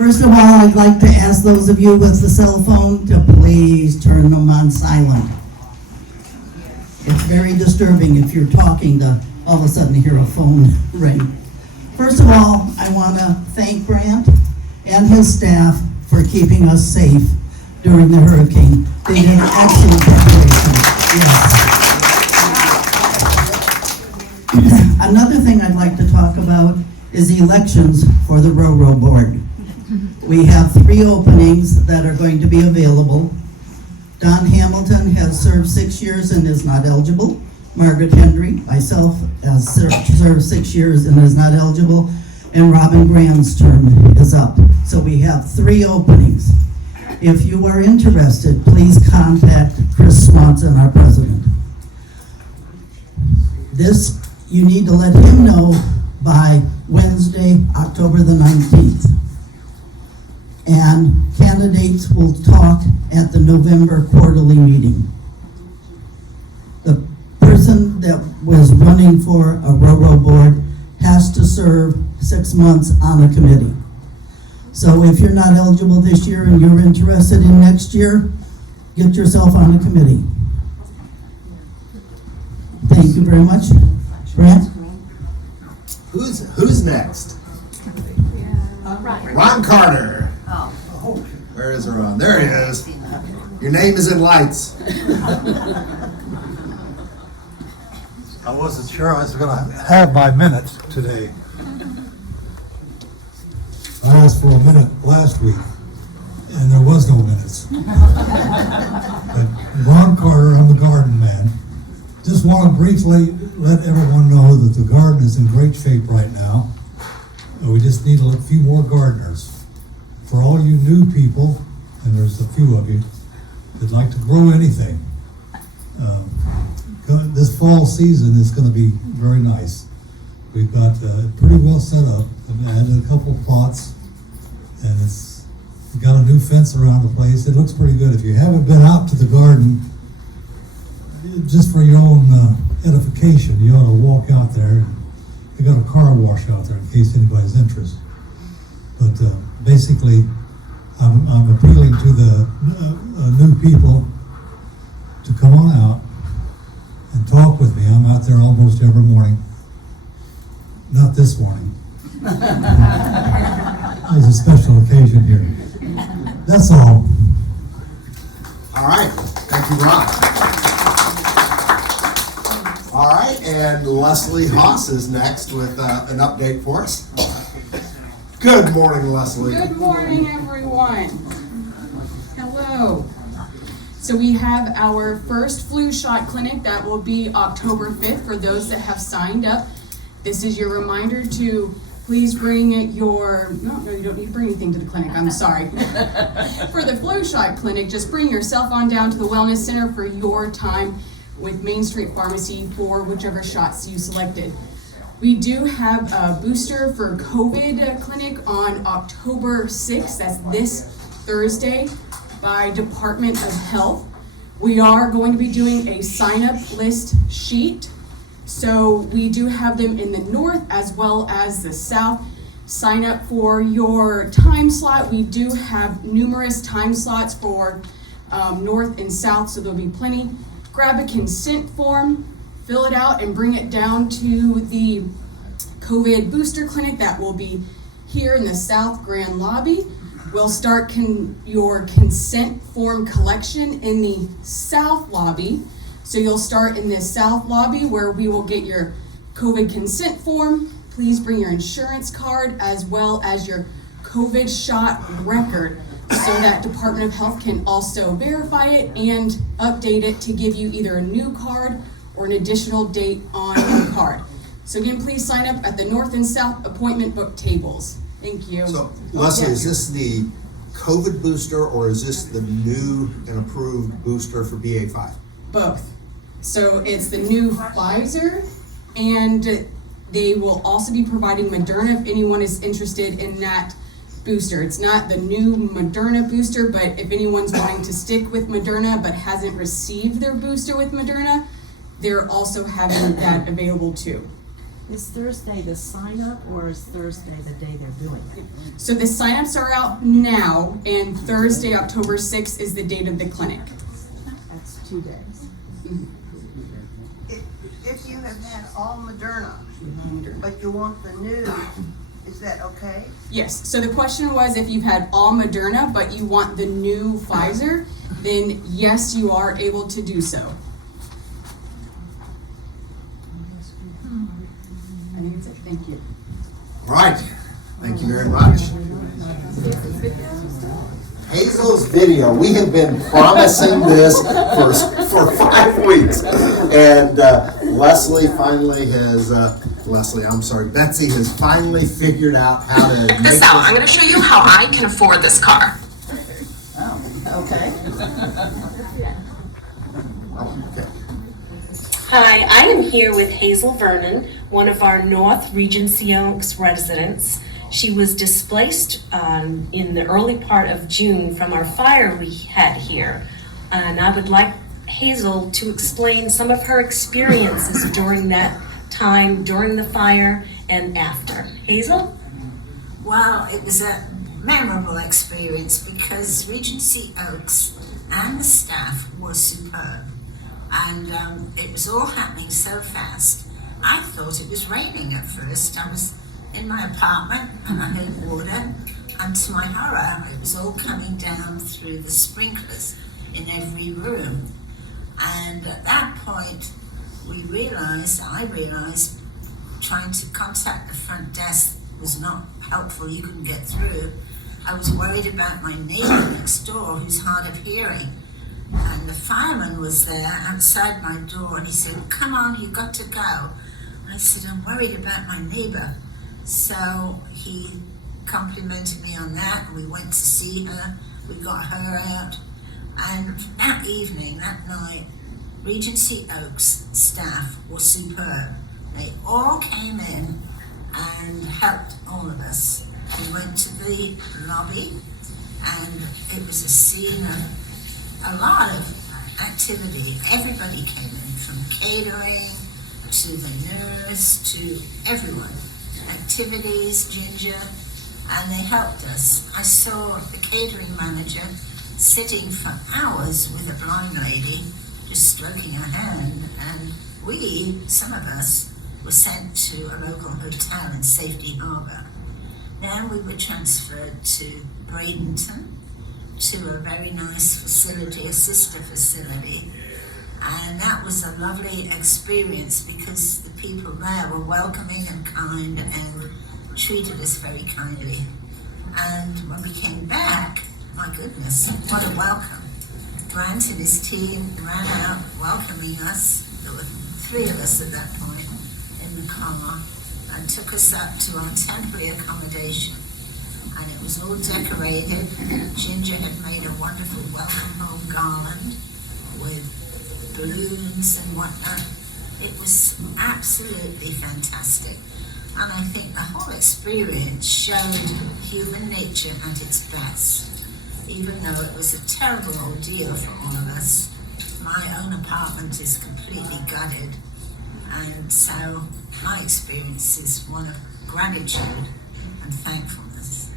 First of all, I'd like to ask those of you with the cell phone to please turn them on silent. It's very disturbing if you're talking to all of a sudden hear a phone ring. First of all, I want to thank Grant and his staff for keeping us safe during the hurricane. They did an excellent preparation. Yes. Another thing I'd like to talk about is elections for the Railroad Board. We have 3 openings that are going to be available. Don Hamilton has served 6 years and is not eligible. Margaret Hendry, myself, has served 6 years and is not eligible. And Robin Graham's term is up. So we have 3 openings. If you are interested, please contact Chris Swanson, our president. This, you need to let him know by Wednesday, October the 19th. And candidates will talk at the November quarterly meeting. The person that was running for a railroad board has to serve 6 months on a committee. So if you're not eligible this year and you're interested in next year, get yourself on a committee. Thank you very much. Grant? Who's next? Ron Carter. Where is Ron? There he is. Your name is in lights. I wasn't sure I was going to have my minutes today. I asked for a minute last week, and there was no minutes. But Ron Carter, I'm the garden man. Just want to briefly let everyone know that the garden is in great shape right now. We just need a few more gardeners. For all you new people, and there's a few of you, that like to grow anything, this fall season is going to be very nice. We've got pretty well set up. I've added a couple of plots, and it's got a new fence around the place. It looks pretty good. If you haven't been out to the garden, just for your own edification, you ought to walk out there. We got a car wash out there in case anybody's interested. But basically, I'm appealing to the new people to come on out and talk with me. I'm out there almost every morning. Not this morning. There's a special occasion here. That's all. All right. Thank you, Ron. All right, and Leslie Haas is next with an update for us. Good morning, Leslie. Good morning, everyone. Hello. So we have our first flu shot clinic that will be October 5th for those that have signed up. This is your reminder to please bring your, no, you don't need to bring anything to the clinic, I'm sorry. For the flu shot clinic, just bring yourself on down to the Wellness Center for your time with Main Street Pharmacy for whichever shots you selected. We do have a booster for COVID clinic on October 6th, that's this Thursday, by Department of Health. We are going to be doing a sign-up list sheet. So we do have them in the north as well as the south. Sign up for your time slot. We do have numerous time slots for north and south, so there'll be plenty. Grab a consent form, fill it out, and bring it down to the COVID booster clinic that will be here in the South Grand Lobby. We'll start your consent form collection in the South Lobby. So you'll start in the South Lobby where we will get your COVID consent form. Please bring your insurance card as well as your COVID shot record so that Department of Health can also verify it and update it to give you either a new card or an additional date on your card. So again, please sign up at the North and South appointment book tables. Thank you. So, Leslie, is this the COVID booster or is this the new and approved booster for BA5? Both. So it's the new Pfizer, and they will also be providing Moderna if anyone is interested in that booster. It's not the new Moderna booster, but if anyone's wanting to stick with Moderna but hasn't received their booster with Moderna, they're also having that available too. Is Thursday the sign up or is Thursday the day they're doing it? So the signups are out now, and Thursday, October 6th is the date of the clinic. That's 2 days. If you have had all Moderna, but you want the new, is that okay? Yes, so the question was if you've had all Moderna, but you want the new Pfizer, then yes, you are able to do so. I think that's it, thank you. All right, thank you very much. Hazel's video, we have been promising this for 5 weeks. And Betsy has finally figured out how to make this out. I'm going to show you how I can afford this car. Okay. Okay. Hi, I am here with Hazel Vernon, one of our North Regency Oaks residents. She was displaced in the early part of June from our fire we had here. And I would like Hazel to explain some of her experiences during that time, during the fire and after. Hazel? Well, it was a memorable experience because Regency Oaks and the staff were superb. And it was all happening so fast. I thought it was raining at first. I was in my apartment and I heard water, and to my horror, it was all coming down through the sprinklers in every room. And at that point, I realized, trying to contact the front desk was not helpful. You couldn't get through. I was worried about my neighbor next door who's hard of hearing. And the fireman was there outside my door and he said, "Come on, you've got to go." I said, "I'm worried about my neighbor." So he complimented me on that, and we went to see her. We got her out. And that evening, that night, Regency Oaks staff were superb. They all came in and helped all of us. We went to the lobby, and it was a scene of a lot of activity. Everybody came in, from catering to the nurse to everyone. Activities, Ginger, and they helped us. I saw the catering manager sitting for hours with a blind lady, just stroking her hand, and some of us, were sent to a local hotel in Safety Harbor. Then we were transferred to Bradenton, to a very nice facility, a sister facility. And that was a lovely experience because the people there were welcoming and kind and treated us very kindly. And when we came back, my goodness, what a welcome. Grant and his team ran out welcoming us. There were 3 of us at that point in the car, and took us up to our temporary accommodation. And it was all decorated. Ginger had made a wonderful welcome home garland with balloons and whatnot. It was absolutely fantastic. And I think the whole experience showed human nature at its best. Even though it was a terrible ordeal for all of us, my own apartment is completely gutted. And so my experience is one of gratitude and thankfulness.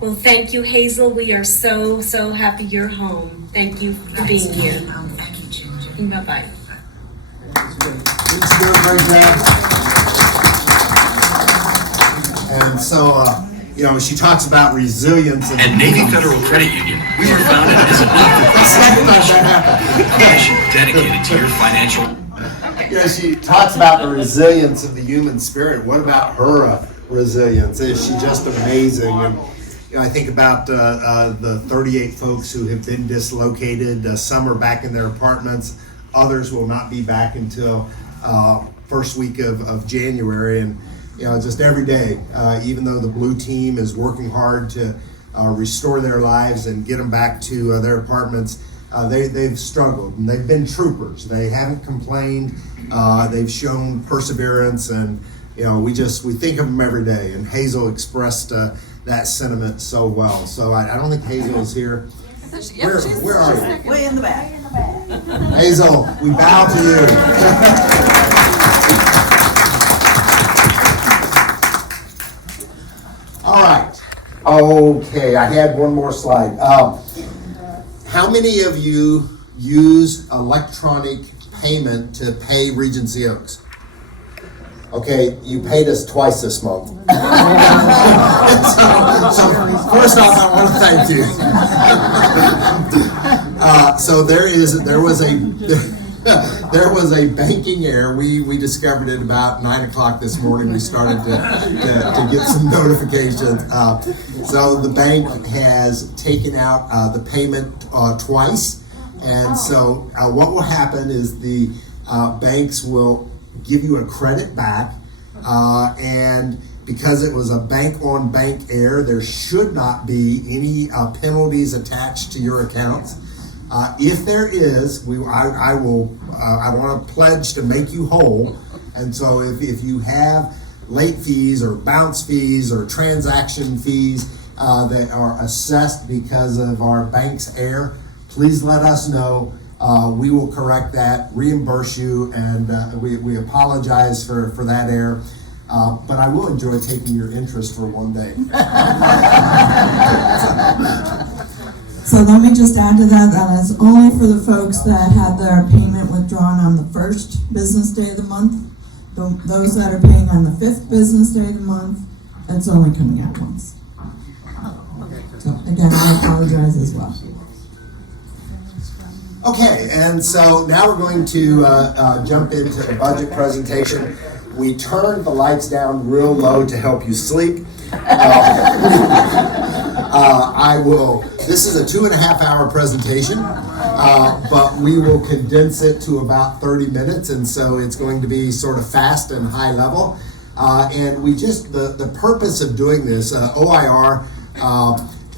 Well, thank you, Hazel. We are so, so happy you're home. Thank you for being here. Thank you, Ginger. Bye-bye. It's doing a great job. And so, she talks about resilience. At Navy Federal Credit Union, we were founded as a nonprofit dedicated to your financial. She talks about the resilience of the human spirit. What about her resilience? Is she just amazing? And I think about the 38 folks who have been dislocated. Some are back in their apartments. Others will not be back until first week of January. And just every day, even though the blue team is working hard to restore their lives and get them back to their apartments, they've struggled, and they've been troopers. They haven't complained. They've shown perseverance, and we think of them every day. And Hazel expressed that sentiment so well. So I don't think Hazel is here. Where are you? Way in the back. Hazel, we bow to you. Okay, I had one more slide. How many of you use electronic payment to pay Regency Oaks? Okay, you paid us twice this month. so first off, I want to thank you. So there was a banking error. We discovered it about 9 o'clock this morning. We started to get some notifications. So the bank has taken out the payment twice. And so what will happen is the banks will give you a credit back. And because it was a bank-on-bank error, there should not be any penalties attached to your accounts. If there is, I want to pledge to make you whole. And so if you have late fees or bounce fees or transaction fees that are assessed because of our bank's error, please let us know. We will correct that, reimburse you, and we apologize for that error. But I will enjoy taking your interest for one day. So let me just add to that, that is only for the folks that had their payment withdrawn on the first business day of the month. Those that are paying on the 5th business day of the month, it's only coming out once. So again, I apologize as well. Okay, and so now we're going to jump into the budget presentation. We turned the lights down real low to help you sleep. This is a 2.5-hour presentation, but we will condense it to about 30 minutes, and so it's going to be sort of fast and high level. And the purpose of doing this, OIR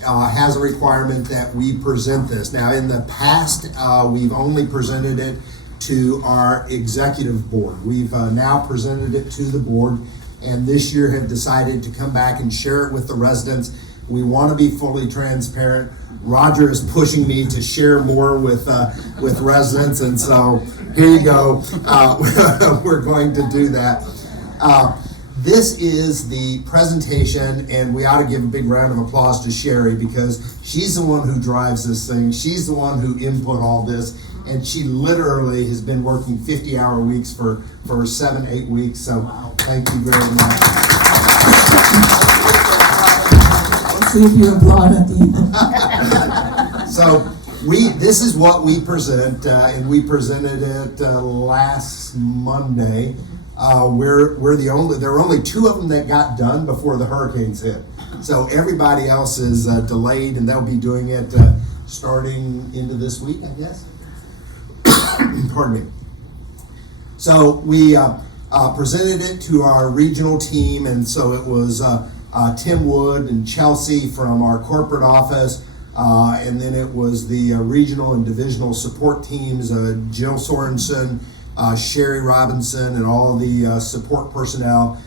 has a requirement that we present this. Now, in the past, we've only presented it to our executive board. We've now presented it to the board, and this year have decided to come back and share it with the residents. We want to be fully transparent. Roger is pushing me to share more with residents, and so here you go. We're going to do that. This is the presentation, and we ought to give a big round of applause to Sherry because she's the one who drives this thing. She's the one who input all this, and she literally has been working 50-hour weeks for 7-8 weeks. So thank you very much. Let's see if you applaud at the end. So this is what we present, and we presented it last Monday. There were only 2 of them that got done before the hurricanes hit. So everybody else is delayed, and they'll be doing it starting into this week, I guess. Pardon me. So we presented it to our regional team, and so it was Tim Wood and Chelsea from our corporate office, and then it was the regional and divisional support teams, Jill Sorensen, Sherry Robinson, and all of the support personnel.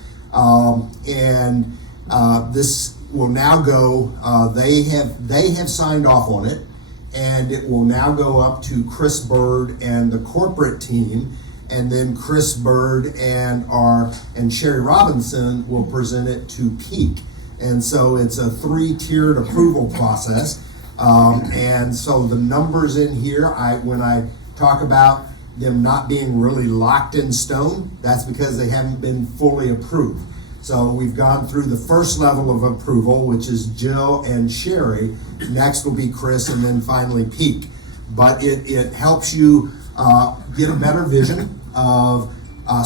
This will now go, they have signed off on it, and it will now go up to Chris Bird and the corporate team, and then Chris Bird and Sherry Robinson will present it to Peak. And so it's a 3-tiered approval process. And so the numbers in here, when I talk about them not being really locked in stone, that's because they haven't been fully approved. So we've gone through the first level of approval, which is Jill and Sherry. Next will be Chris, and then finally Peak. But it helps you get a better vision of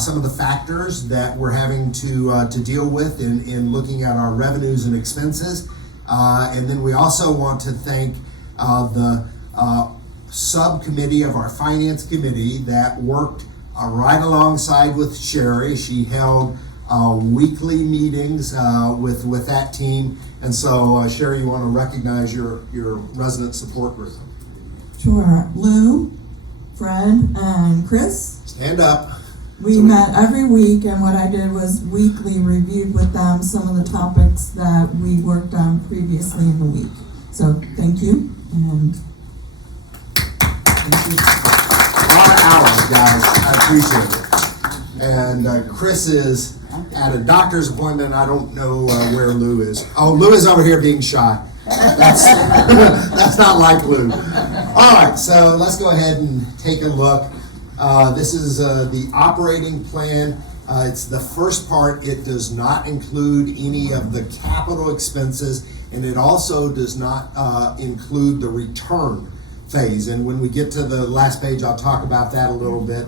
some of the factors that we're having to deal with in looking at our revenues and expenses. And then we also want to thank the subcommittee of our finance committee that worked right alongside with Sherry. She held weekly meetings with that team. And so, Sherry, you want to recognize your resident support group? Sure. Lou, Fred, and Chris. Stand up. We met every week, and what I did was weekly reviewed with them some of the topics that we worked on previously in the week. So thank you, and thank you. A lot of hours, guys. I appreciate it. And Chris is at a doctor's appointment. I don't know where Lou is. Oh, Lou is over here being shy. That's, that's not like Lou. All right, so let's go ahead and take a look. This is the operating plan. It's the first part. It does not include any of the capital expenses, and it also does not include the return phase. And when we get to the last page, I'll talk about that a little bit.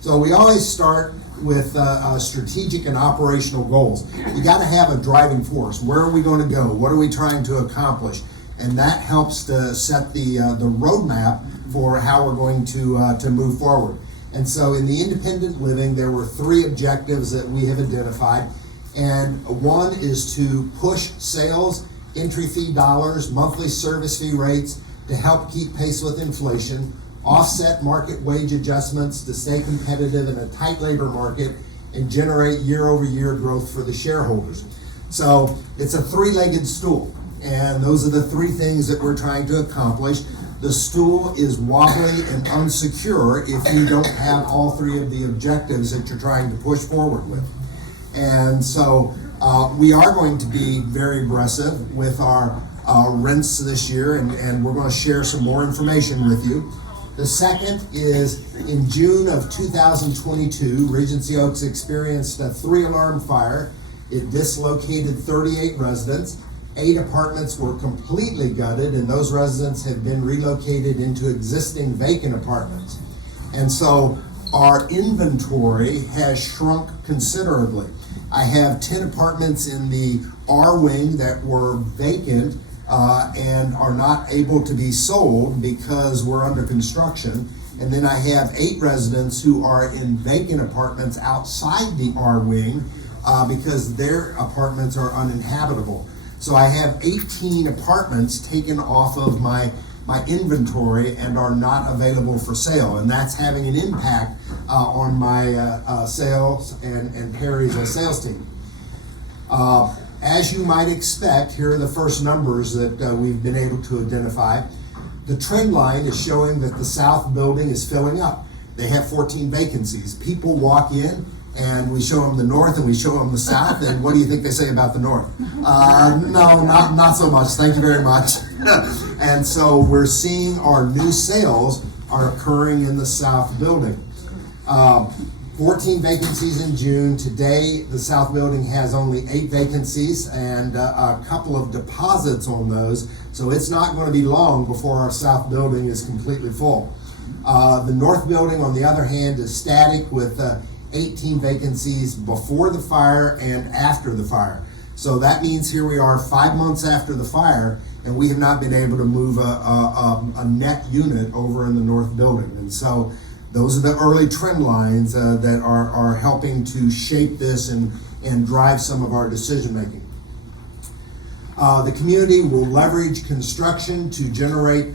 So we always start with strategic and operational goals. You got to have a driving force. Where are we going to go? What are we trying to accomplish? And that helps to set the roadmap for how we're going to move forward. And so in the independent living, there were 3 objectives that we have identified. And one is to push sales, entry fee dollars, monthly service fee rates to help keep pace with inflation, offset market wage adjustments to stay competitive in a tight labor market, and generate year-over-year growth for the shareholders. So it's a 3-legged stool, and those are the 3 things that we're trying to accomplish. The stool is wobbly and unsecure if you don't have all 3 of the objectives that you're trying to push forward with. And so we are going to be very aggressive with our rents this year, and we're going to share some more information with you. The second is in June of 2022, Regency Oaks experienced a 3-alarm fire. It dislocated 38 residents. 8 apartments were completely gutted, and those residents have been relocated into existing vacant apartments. And so our inventory has shrunk considerably. I have 10 apartments in the R wing that were vacant and are not able to be sold because we're under construction. And then I have 8 residents who are in vacant apartments outside the R wing because their apartments are uninhabitable. So I have 18 apartments taken off of my inventory and are not available for sale. And that's having an impact on my sales and Perry's sales team. As you might expect, here are the first numbers that we've been able to identify. The trend line is showing that the south building is filling up. They have 14 vacancies. People walk in and we show them the north and we show them the south, and what do you think they say about the north? No, not so much. Thank you very much. And so we're seeing our new sales are occurring in the south building. 14 vacancies in June. Today, the south building has only 8 vacancies and a couple of deposits on those. So it's not going to be long before our south building is completely full. The north building, on the other hand, is static with 18 vacancies before the fire and after the fire. So that means here we are 5 months after the fire, and we have not been able to move a net unit over in the north building. And so those are the early trend lines that are helping to shape this and drive some of our decision making. The community will leverage construction to generate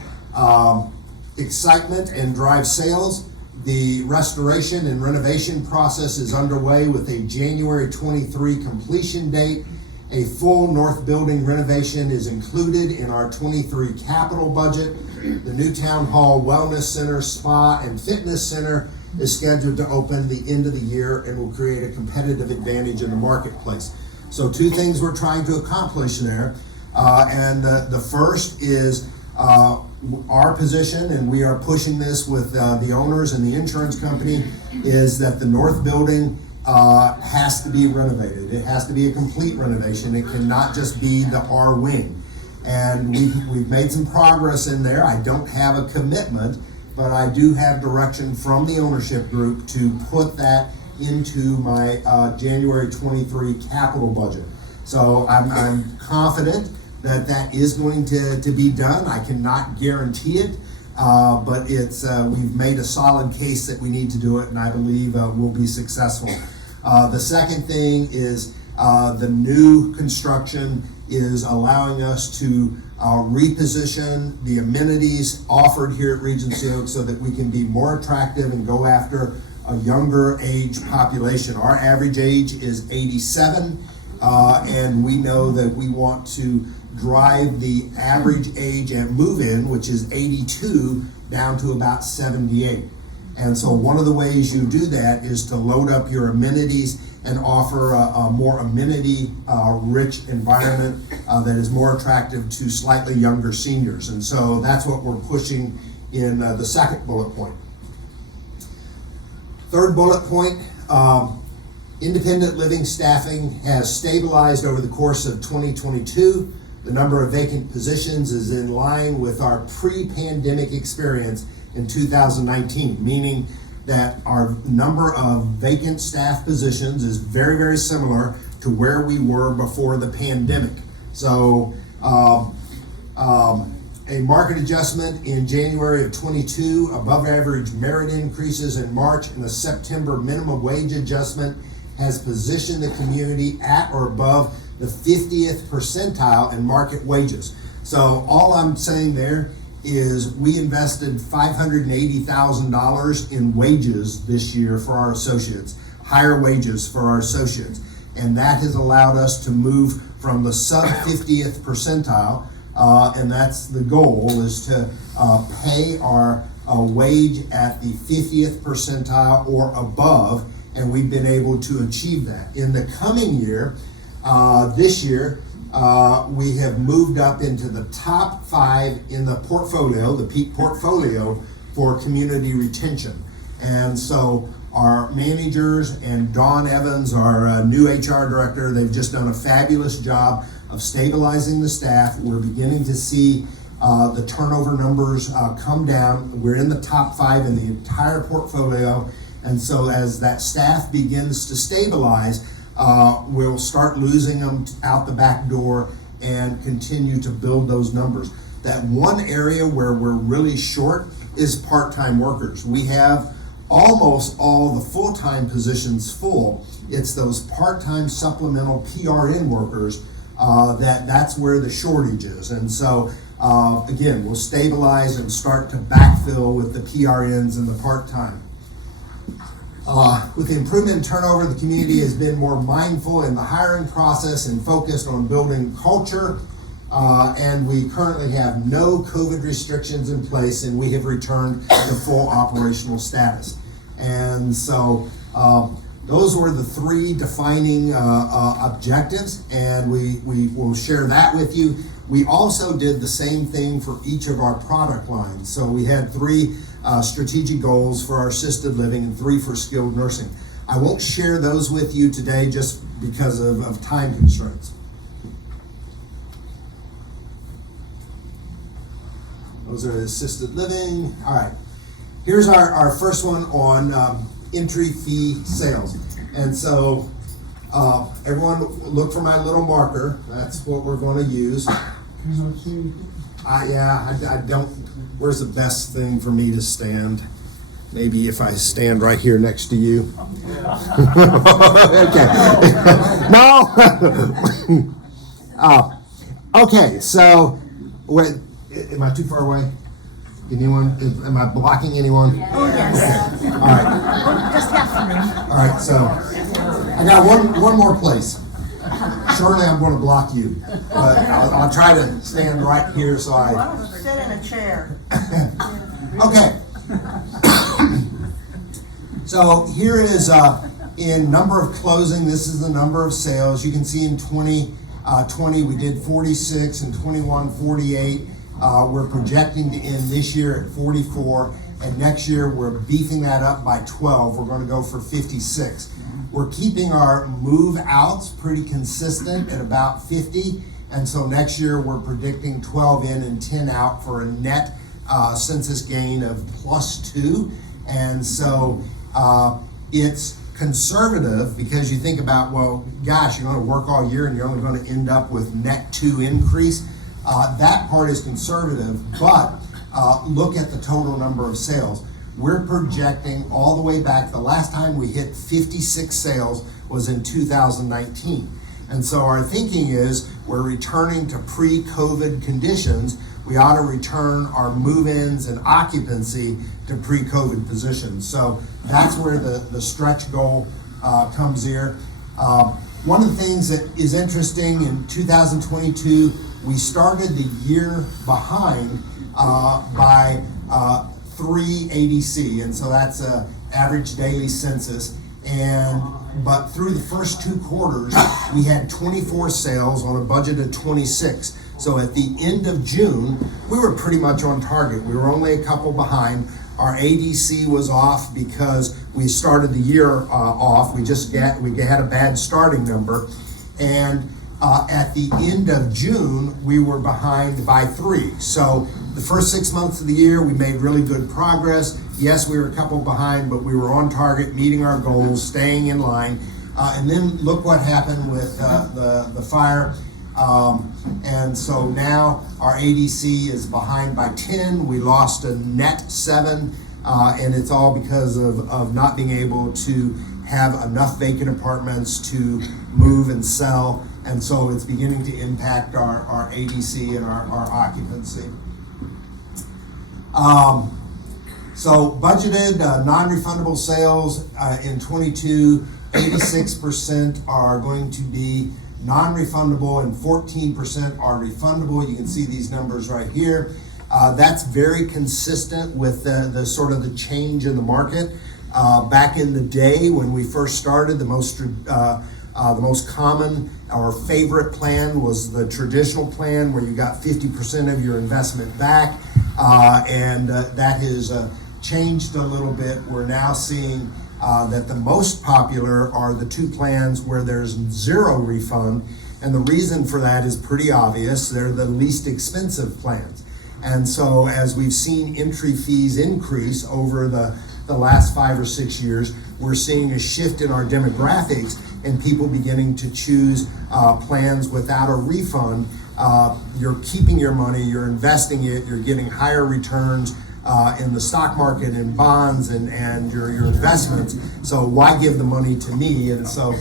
excitement and drive sales. The restoration and renovation process is underway with a January 23 completion date. A full north building renovation is included in our 23 capital budget. The new town hall, wellness center, spa, and fitness center is scheduled to open the end of the year and will create a competitive advantage in the marketplace. So 2 things we're trying to accomplish there. And the first is our position, and we are pushing this with the owners and the insurance company, is that the north building has to be renovated. It has to be a complete renovation. It cannot just be the R wing. And we've made some progress in there. I don't have a commitment, but I do have direction from the ownership group to put that into my January 23 capital budget. So I'm confident that that is going to be done. I cannot guarantee it, but it's we've made a solid case that we need to do it, and I believe we'll be successful. The second thing is the new construction is allowing us to reposition the amenities offered here at Regency Oaks so that we can be more attractive and go after a younger age population. Our average age is 87, and we know that we want to drive the average age at move-in, which is 82, down to about 78. And so one of the ways you do that is to load up your amenities and offer a more amenity rich environment that is more attractive to slightly younger seniors. And so that's what we're pushing in the second bullet point. Third bullet point, independent living staffing has stabilized over the course of 2022. The number of vacant positions is in line with our pre-pandemic experience in 2019, meaning that our number of vacant staff positions is very, very similar to where we were before the pandemic. So a market adjustment in January of 22, above average merit increases in March, and the September minimum wage adjustment has positioned the community at or above the 50th percentile in market wages. So all I'm saying there is we invested $580,000 in wages this year for our associates, higher wages for our associates. And that has allowed us to move from the sub 50th percentile, and that's the goal, is to pay our wage at the 50th percentile or above, and we've been able to achieve that. In the coming year, this year, we have moved up into the top 5 in the portfolio, the peak portfolio for community retention. And so our managers and Dawn Evans, our new HR director, they've just done a fabulous job of stabilizing the staff. We're beginning to see the turnover numbers come down. We're in the top 5 in the entire portfolio. And so as that staff begins to stabilize, we'll start losing them out the back door and continue to build those numbers. That one area where we're really short is part-time workers. We have almost all the full-time positions full. It's those part-time supplemental PRN workers that's where the shortage is. And so again, we'll stabilize and start to backfill with the PRNs and the part-time. With the improvement in turnover, the community has been more mindful in the hiring process and focused on building culture. And we currently have no COVID restrictions in place, and we have returned to full operational status. And so those were the 3 defining objectives, and we will share that with you. We also did the same thing for each of our product lines. So we had 3 strategic goals for our assisted living and 3 for skilled nursing. I won't share those with you today just because of time constraints. Those are assisted living. All right, here's our first one on entry fee sales. And so everyone look for my little marker. That's what we're going to use. I don't. Where's the best thing for me to stand? Maybe if I stand right here next to you. Okay. No. Okay. So, wait, am I too far away? Am I blocking anyone? Oh, yes. All right. Just half the room. All right. So, I got one more place. Surely I'm going to block you, but I'll try to stand right here so Why don't you sit in a chair? Okay. So here is in number of closing. This is the number of sales. You can see in 2020 we did 46, and 21 48. We're projecting to end this year at 44, and next year we're beefing that up by 12. We're going to go for 56. We're keeping our move outs pretty consistent at about 50, and so next year we're predicting 12 in and 10 out for a net census gain of +2. And so it's conservative because you think about, well, gosh, you're going to work all year and you're only going to end up with net 2 increase. That part is conservative, but look at the total number of sales. We're projecting all the way back. The last time we hit 56 sales was in 2019. And so our thinking is we're returning to pre-COVID conditions. We ought to return our move-ins and occupancy to pre-COVID positions. So that's where the stretch goal comes here. One of the things that is interesting in 2022, we started the year behind by 3 ADC, and so that's average daily census. But through the first 2 quarters, we had 24 sales on a budget of 26. So at the end of June, we were pretty much on target. We were only a couple behind. Our ADC was off because we started the year off. We had a bad starting number. And at the end of June, we were behind by 3. So the first 6 months of the year, we made really good progress. Yes, we were a couple behind, but we were on target, meeting our goals, staying in line. And then look what happened with the fire. And so now our ADC is behind by 10. We lost a net 7, and it's all because of not being able to have enough vacant apartments to move and sell. And so it's beginning to impact our ADC and our occupancy. So budgeted non-refundable sales in 22, 86% are going to be non-refundable and 14% are refundable. You can see these numbers right here. That's very consistent with the sort of the change in the market. Back in the day when we first started, the most common or favorite plan was the traditional plan where you got 50% of your investment back, and that has changed a little bit. We're now seeing that the most popular are the 2 plans where there's 0 refund, and the reason for that is pretty obvious. They're the least expensive plans. And so as we've seen entry fees increase over the last 5 or 6 years, we're seeing a shift in our demographics and people beginning to choose plans without a refund. You're keeping your money, you're investing it, you're getting higher returns in the stock market and bonds and your investments. So why give the money to me? And so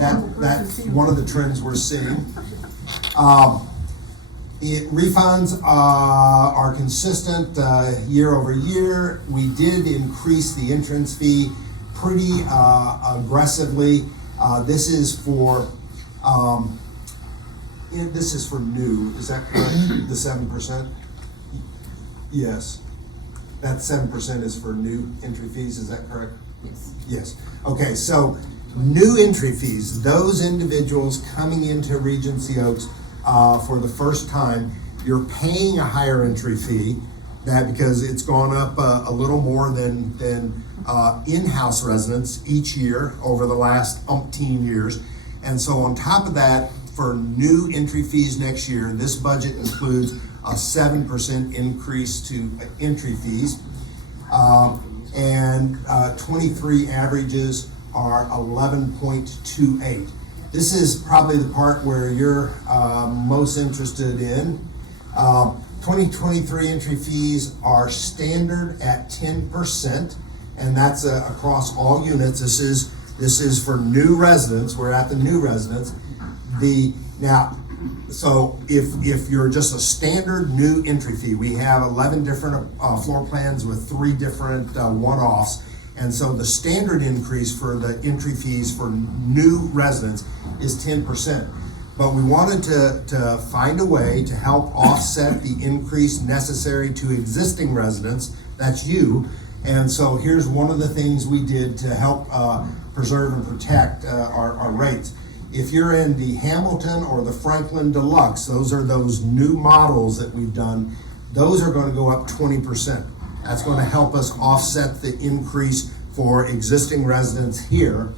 that's one of the trends we're seeing. Refunds are consistent year over year. We did increase the entrance fee pretty aggressively. This is for new. Is that correct? The 7%. Yes, that 7% is for new entry fees. Is that correct? Yes. Yes. Okay. So new entry fees. Those individuals coming into Regency Oaks for the first time, you're paying a higher entry fee, because it's gone up a little more than in-house residents each year over the last umpteen years. And so on top of that, for new entry fees next year, this budget includes a 7% increase to entry fees. And 23 averages are 11.28. This is probably the part where you're most interested in. 2023 entry fees are standard at 10%, and that's across all units. This is for new residents. We're at the new residents. So if you're just a standard new entry fee, we have 11 different floor plans with 3 different one-offs. And so the standard increase for the entry fees for new residents is 10%. But we wanted to find a way to help offset the increase necessary to existing residents. That's you. And so here's one of the things we did to help preserve and protect our rates. If you're in the Hamilton or the Franklin Deluxe, those are those new models that we've done, those are going to go up 20%. That's going to help us offset the increase for existing residents here.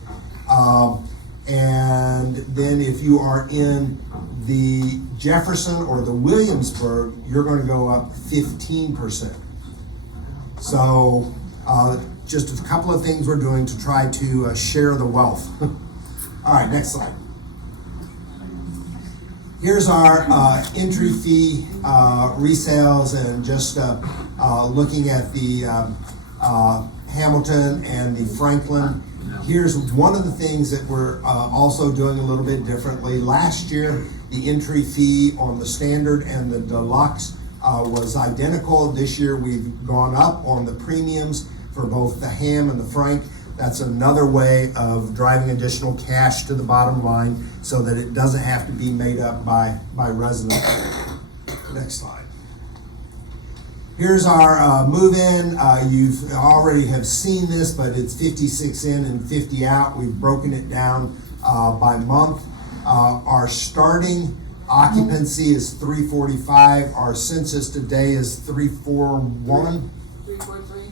And then if you are in the Jefferson or the Williamsburg, you're going to go up 15%. So just a couple of things we're doing to try to share the wealth. All right, next slide. Here's our entry fee resales, and just looking at the Hamilton and the Franklin. Here's one of the things that we're also doing a little bit differently. Last year, the entry fee on the standard and the deluxe was identical. This year, we've gone up on the premiums for both the Ham and the Frank. That's another way of driving additional cash to the bottom line so that it doesn't have to be made up by residents. Next slide. Here's our move-in. You've already have seen this, but it's 56 in and 50 out. We've broken it down by month. Our starting occupancy is 345. Our census today is 341.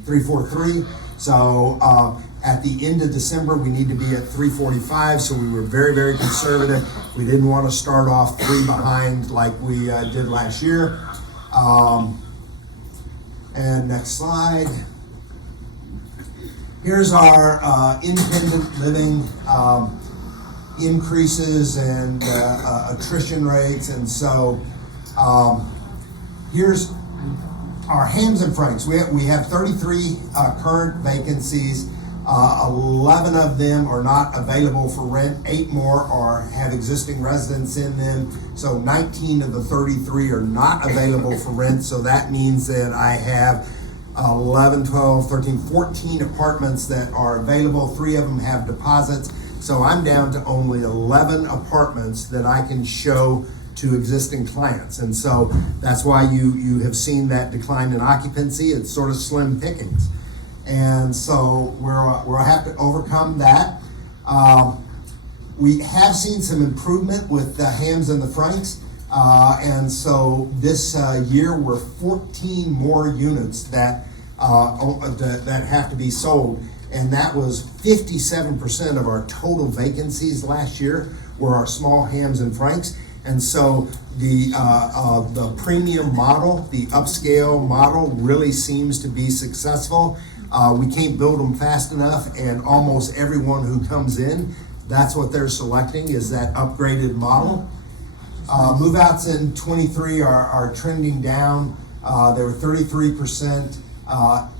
343. So at the end of December, we need to be at 345. So we were very, very conservative. We didn't want to start off 3 behind like we did last year. And next slide. Here's our independent living increases and attrition rates. And so here's our Hams and Franks. We have 33 current vacancies. 11 of them are not available for rent. 8 more have existing residents in them. So 19 of the 33 are not available for rent. So that means that I have 11, 12, 13, 14 apartments that are available. 3 of them have deposits. So I'm down to only 11 apartments that I can show to existing clients. And so that's why you have seen that decline in occupancy. It's sort of slim pickings. And so we'll have to overcome that. We have seen some improvement with the Hams and the Franks. And so this year we're 14 more units that have to be sold. And that was 57% of our total vacancies last year were our small Hams and Franks. And so the premium model, the upscale model really seems to be successful. We can't build them fast enough, and almost everyone who comes in, that's what they're selecting, is that upgraded model. Move-outs in 23 are trending down. They were 33%.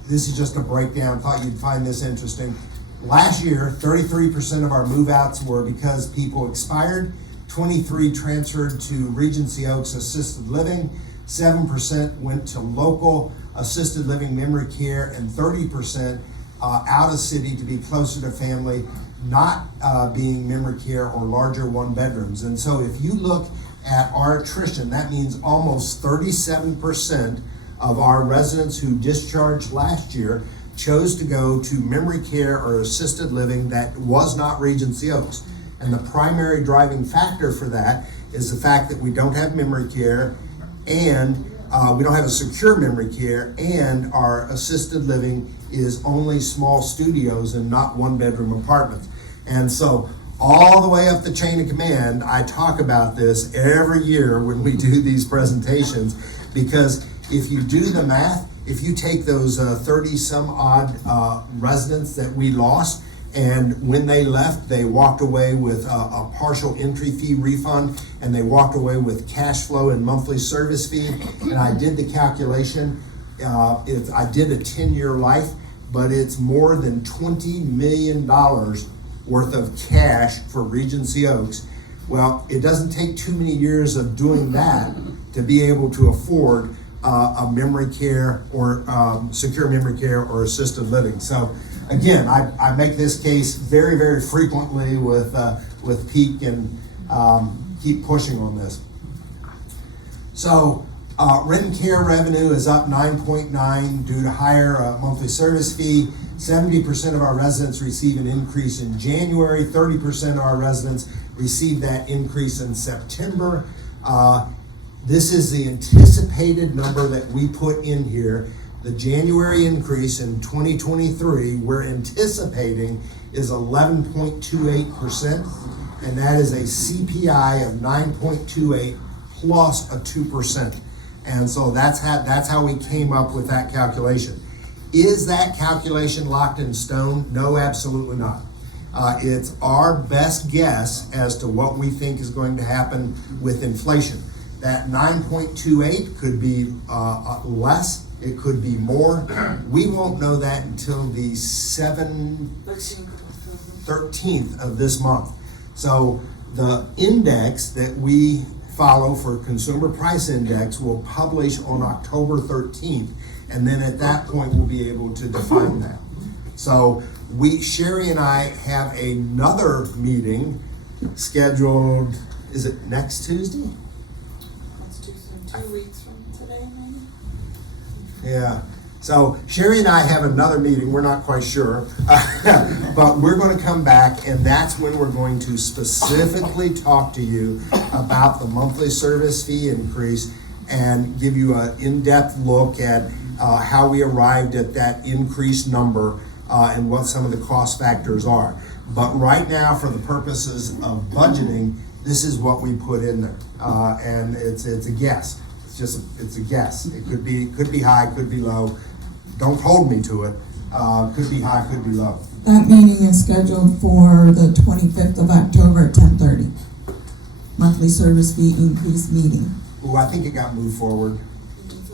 This is just a breakdown. Thought you'd find this interesting. Last year, 33% of our move-outs were because people expired. 23 transferred to Regency Oaks Assisted Living. 7% went to local assisted living memory care, and 30% out of city to be closer to family, not being memory care or larger 1-bedrooms. And so if you look at our attrition, that means almost 37% of our residents who discharged last year chose to go to memory care or assisted living that was not Regency Oaks. And the primary driving factor for that is the fact that we don't have memory care, and we don't have a secure memory care, and our assisted living is only small studios and not 1-bedroom apartments. And so all the way up the chain of command, I talk about this every year when we do these presentations, because if you do the math, if you take those 30 some odd residents that we lost, and when they left, they walked away with a partial entry fee refund, and they walked away with cash flow and monthly service fee. And I did the calculation. I did a 10-year life, but it's more than $20 million worth of cash for Regency Oaks. Well, it doesn't take too many years of doing that to be able to afford a memory care or secure memory care or assisted living. So again, I make this case very, very frequently with Peak, and keep pushing on this. So rent and care revenue is up 9.9 due to higher monthly service fee. 70% of our residents receive an increase in January. 30% of our residents receive that increase in September. This is the anticipated number that we put in here. The January increase in 2023 we're anticipating is 11.28%, and that is a CPI of 9.28 plus a 2%. And so that's how we came up with that calculation. Is that calculation locked in stone? No, absolutely not. It's our best guess as to what we think is going to happen with inflation. That 9.28 could be less, it could be more. We won't know that until the 13th of this month. So the index that we follow for Consumer Price Index will publish on October 13th. And then at that point, we'll be able to define that. So Sherry and I have another meeting scheduled, is it next Tuesday? That's Tuesday, 2 weeks from today, maybe? Yeah. So Sherry and I have another meeting, we're not quite sure, but we're going to come back, and that's when we're going to specifically talk to you about the monthly service fee increase and give you an in-depth look at how we arrived at that increased number and what some of the cost factors are. But right now, for the purposes of budgeting, this is what we put in there, and it's a guess. It's a guess. It could be high, could be low. Don't hold me to it. Could be high, could be low. That meeting is scheduled for the 25th of October at 10:30. Monthly service fee increase meeting. Ooh, I think it got moved forward.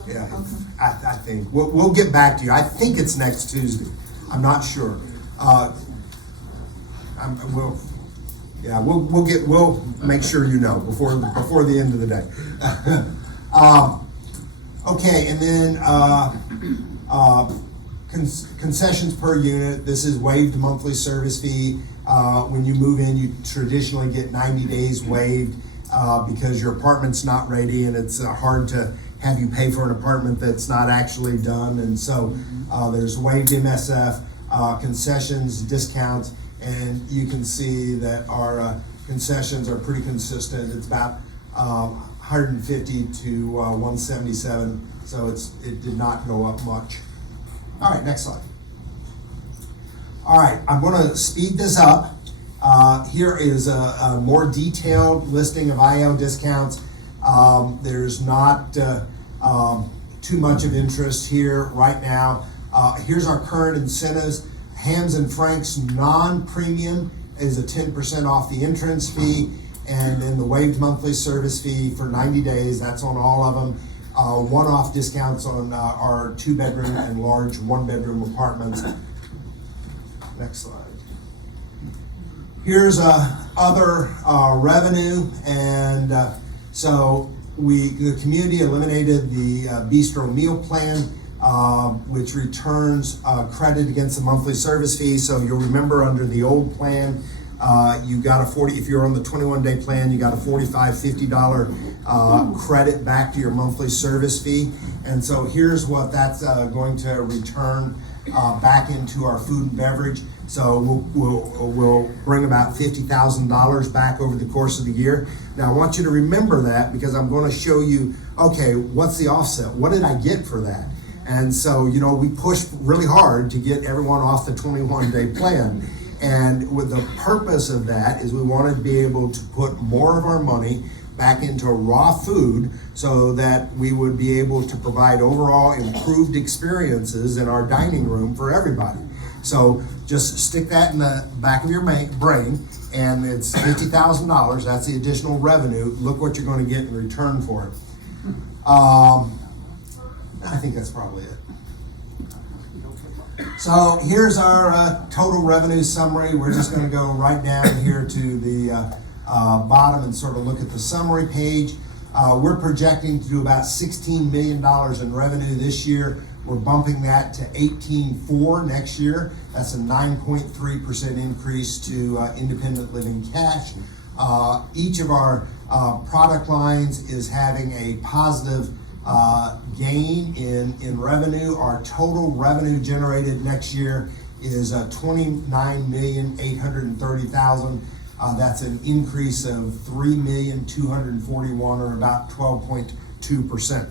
Yeah, I think. We'll get back to you. I think it's next Tuesday. I'm not sure. We'll make sure you know before the end of the day. Okay, and then concessions per unit. This is waived monthly service fee. When you move in, you traditionally get 90 days waived because your apartment's not ready, and it's hard to have you pay for an apartment that's not actually done. And so there's waived MSF, concessions, discounts, and you can see that our concessions are pretty consistent. It's about 150 to 177, so it did not go up much. All right, next slide. All right, I'm going to speed this up. Here is a more detailed listing of IL discounts. There's not too much of interest here right now. Here's our current incentives. Hams and Frank's non-premium is a 10% off the entrance fee, and then the waived monthly service fee for 90 days, that's on all of them. One-off discounts on our 2-bedroom and large 1-bedroom apartments. Next slide. Here's other revenue, and so the community eliminated the Bistro meal plan, which returns credit against the monthly service fee. So you'll remember under the old plan, you got if you're on the 21-day plan, you got a $45, $50 credit back to your monthly service fee. And so here's what that's going to return back into our food and beverage. So we'll bring about $50,000 back over the course of the year. Now I want you to remember that, because I'm going to show you, okay, what's the offset? What did I get for that? And so, we pushed really hard to get everyone off the 21-day plan. And with the purpose of that is we wanted to be able to put more of our money back into raw food so that we would be able to provide overall improved experiences in our dining room for everybody. So just stick that in the back of your brain, and it's $50,000. That's the additional revenue. Look what you're going to get in return for it. I think that's probably it. So here's our total revenue summary. We're just going to go right down here to the bottom and sort of look at the summary page. We're projecting to do about $16 million in revenue this year. We're bumping that to $18.4 next year. That's a 9.3% increase to independent living cash. Each of our product lines is having a positive gain in revenue. Our total revenue generated next year is $29,830,000. That's an increase of $3,241,000, or about 12.2%.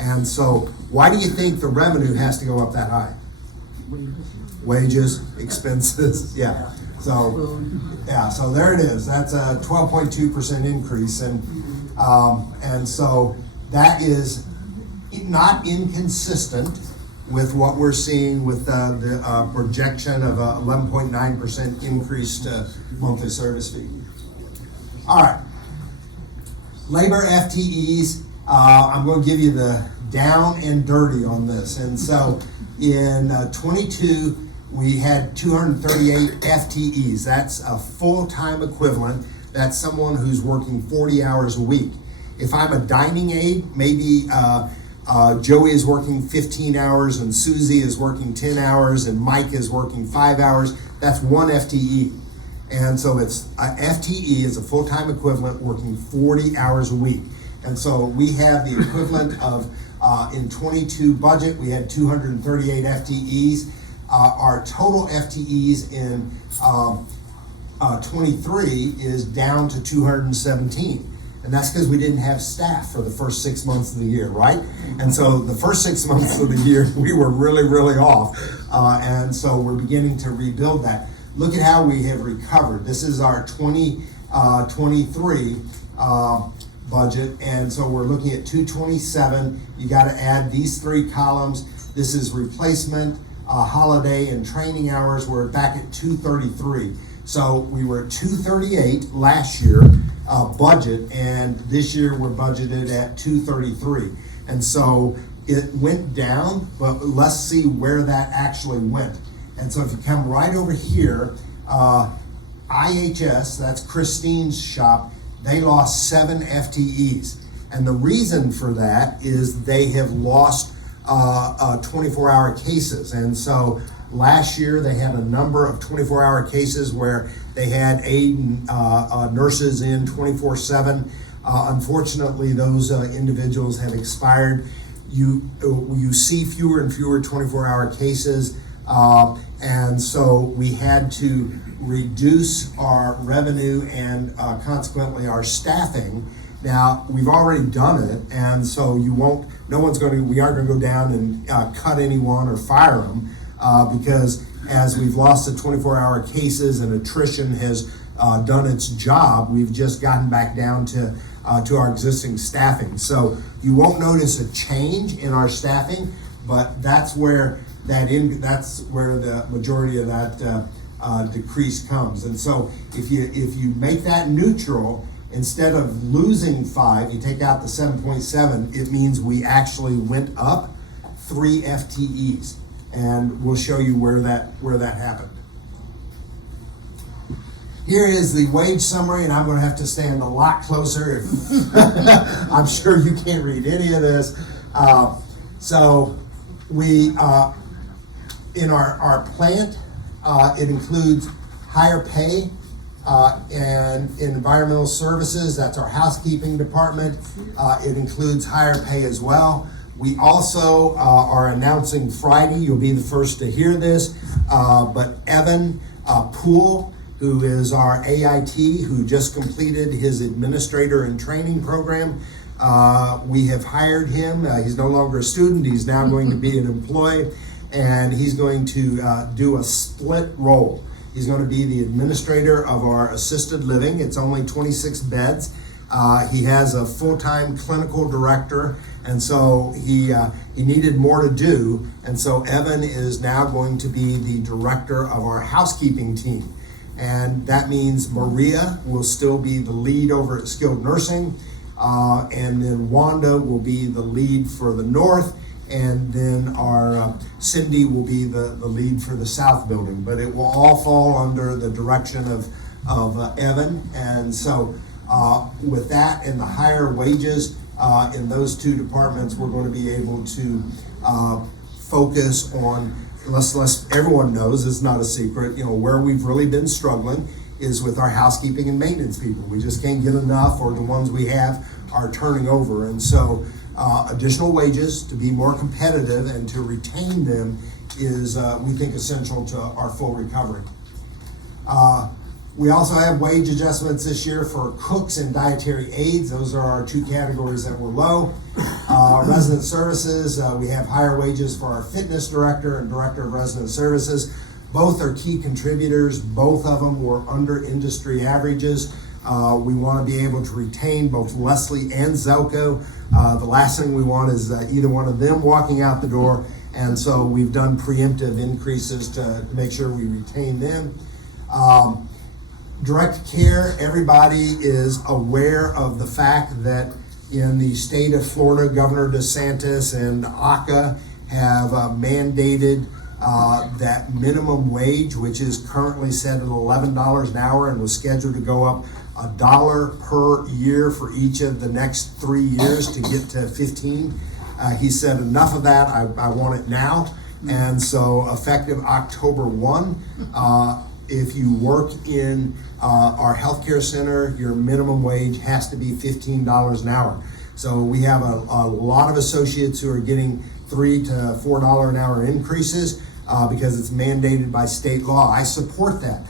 And so, why do you think the revenue has to go up that high? Wages, expenses, yeah. So there it is. That's a 12.2% increase, and so that is not inconsistent with what we're seeing with the projection of a 11.9% increased monthly service fee. All right, labor FTEs. I'm going to give you the down and dirty on this. And so in 22, we had 238 FTEs. That's a full-time equivalent. That's someone who's working 40 hours a week. If I'm a dining aide, maybe Joey is working 15 hours and Susie is working 10 hours and Mike is working 5 hours. That's one FTE. And so it's FTE is a full-time equivalent working 40 hours a week. And so we have the equivalent of, in 22 budget, we had 238 FTEs. Our total FTEs in 23 is down to 217. And that's because we didn't have staff for the first 6 months of the year, right? And so the first 6 months of the year, we were really, really off. And so we're beginning to rebuild that. Look at how we have recovered. This is our 2023 budget. And so we're looking at 227. You got to add these 3 columns. This is replacement, holiday, and training hours. We're back at 233. So we were at 238 last year budget, and this year we're budgeted at 233. And so it went down, but let's see where that actually went. And so if you come right over here, IHS, that's Christine's shop, they lost 7 FTEs. And the reason for that is they have lost 24-hour cases. And so last year they had a number of 24-hour cases where they had aide nurses in 24/7. Unfortunately, those individuals have expired. You see fewer and fewer 24-hour cases, and so we had to reduce our revenue and consequently our staffing. Now, we've already done it, and so we aren't going to go down and cut anyone or fire them, because as we've lost the 24-hour cases and attrition has done its job, we've just gotten back down to our existing staffing. So you won't notice a change in our staffing, but that's where the majority of that decrease comes. And so if you make that neutral, instead of losing 5, you take out the 7.7, it means we actually went up 3 FTEs. And we'll show you where that happened. Here is the wage summary, and I'm going to have to stand a lot closer. I'm sure you can't read any of this. So we, in our plant, it includes higher pay and in environmental services. That's our housekeeping department. It includes higher pay as well. We also are announcing Friday, you'll be the first to hear this, but Evan Poole, who is our AIT, who just completed his administrator and training program, we have hired him. He's no longer a student, he's now going to be an employee, and he's going to do a split role. He's going to be the administrator of our assisted living. It's only 26 beds. He has a full-time clinical director, and so he needed more to do, and so Evan is now going to be the director of our housekeeping team. And that means Maria will still be the lead over at skilled nursing, and then Wanda will be the lead for the north, and then our Cindy will be the lead for the south building. But it will all fall under the direction of Evan, and so with that and the higher wages in those 2 departments, we're going to be able to focus on, everyone knows, it's not a secret, where we've really been struggling is with our housekeeping and maintenance people. We just can't get enough, or the ones we have are turning over. And so additional wages to be more competitive and to retain them is, we think, essential to our full recovery. We also have wage adjustments this year for cooks and dietary aides. Those are our 2 categories that were low. Resident services, we have higher wages for our fitness director and director of resident services. Both are key contributors. Both of them were under industry averages. We want to be able to retain both Leslie and Zelko. The last thing we want is either one of them walking out the door, and so we've done preemptive increases to make sure we retain them. Direct care, everybody is aware of the fact that in the state of Florida, Governor DeSantis and ACA have mandated that minimum wage, which is currently set at $11 an hour and was scheduled to go up $1 per year for each of the next 3 years to get to 15. He said, enough of that, I want it now. And so effective October 1, if you work in our healthcare center, your minimum wage has to be $15 an hour. So we have a lot of associates who are getting $3 to $4 an hour increases because it's mandated by state law. I support that.